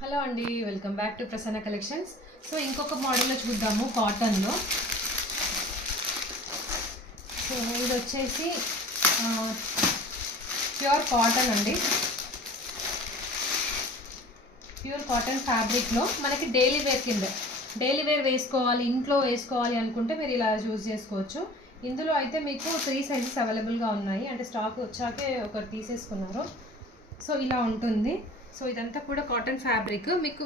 Hello అండి, welcome back to Prasanna collections. So ఇంకొక మోడల్లో చూద్దాము కాటన్లో. సో ఇది వచ్చేసి ప్యూర్ కాటన్ అండి. ప్యూర్ కాటన్ ఫ్యాబ్రిక్లో మనకి డైలీ వేర్ కింద డైలీ వేర్ వేసుకోవాలి, ఇంట్లో వేసుకోవాలి అనుకుంటే మీరు ఇలా చూస్ చేసుకోవచ్చు. ఇందులో అయితే మీకు 3 సైజెస్ అవైలబుల్గా ఉన్నాయి. అంటే స్టాక్ వచ్చాకే ఒకటి తీసేసుకున్నారు. సో ఇలా ఉంటుంది. సో ఇదంతా కూడా కాటన్ ఫ్యాబ్రిక్. మీకు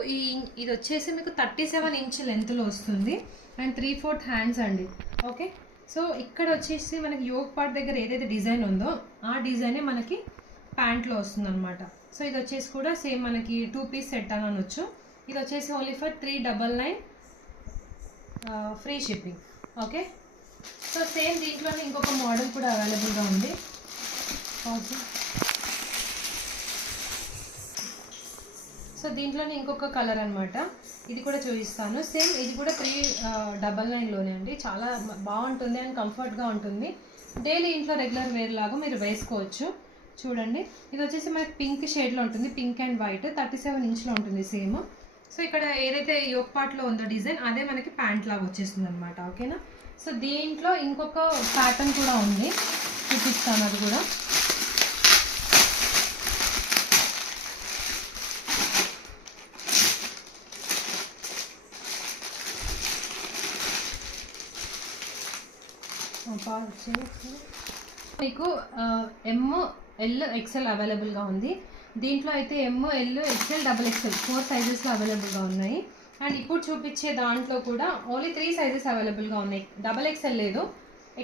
ఇది వచ్చేసి మీకు 37 ఇంచ్ లెంత్లో వస్తుంది అండ్ 3/4 హ్యాండ్స్ అండి. ఓకే, సో ఇక్కడ వచ్చేసి మనకి యోక్ పార్ట్ దగ్గర ఏదైతే డిజైన్ ఉందో ఆ డిజైనే మనకి ప్యాంట్లో వస్తుంది అనమాట. సో ఇది వచ్చేసి కూడా సేమ్ మనకి 2 పీస్ సెట్ అని అనొచ్చు. ఇది వచ్చేసి only for 399 free shipping. Okay, so same దీంట్లోనే ఇంకొక మోడల్ కూడా అవైలబుల్గా ఉంది. ఓకే, సో దీంట్లోనే ఇంకొక కలర్ అనమాట. ఇది కూడా చూపిస్తాను. సేమ్ ఇది కూడా 399లోనే అండి. చాలా బాగుంటుంది అండ్ కంఫర్ట్గా ఉంటుంది. డైలీ ఇంట్లో రెగ్యులర్ వేర్ లాగా మీరు వేసుకోవచ్చు. చూడండి, ఇది వచ్చేసి మనకి పింక్ షేడ్లో ఉంటుంది. పింక్ అండ్ వైట్ 37 ఇంచ్లో ఉంటుంది సేమ్. సో ఇక్కడ ఏదైతే యోక్ పార్ట్లో ఉందో డిజైన్ అదే మనకి ప్యాంట్ లాగా వచ్చేస్తుంది అనమాట. ఓకేనా, సో దీంట్లో ఇంకొక ప్యాటర్న్ కూడా ఉంది, చూపిస్తాను అది కూడా. మీకు ML XL అవైలబుల్గా ఉంది. దీంట్లో అయితే ML XL XXL 4 సైజెస్లో అవైలబుల్గా ఉన్నాయి. అండ్ ఇప్పుడు చూపించే దాంట్లో కూడా ఓన్లీ 3 సైజెస్ అవైలబుల్గా ఉన్నాయి. XXL లేదు,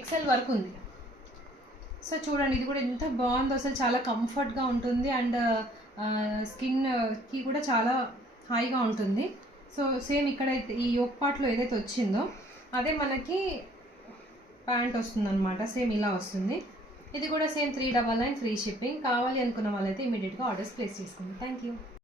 XL వరకు ఉంది. సో చూడండి, ఇది కూడా ఎంత బాగుందో అసలు. చాలా కంఫర్ట్గా ఉంటుంది అండ్ స్కిన్కి కూడా చాలా హాయిగా ఉంటుంది. సో సేమ్ ఇక్కడైతే ఈ యోక్ పార్ట్లో ఏదైతే వచ్చిందో అదే మనకి ప్యాంట్ వస్తుంది అనమాట. సేమ్ ఇలా వస్తుంది. ఇది కూడా సేమ్ 399 ఫ్రీ షిప్పింగ్. కావాలి అనుకున్న వాళ్ళైతే ఇమీడియట్గా ఆర్డర్స్ ప్లేస్ చేసుకోండి. Thank you.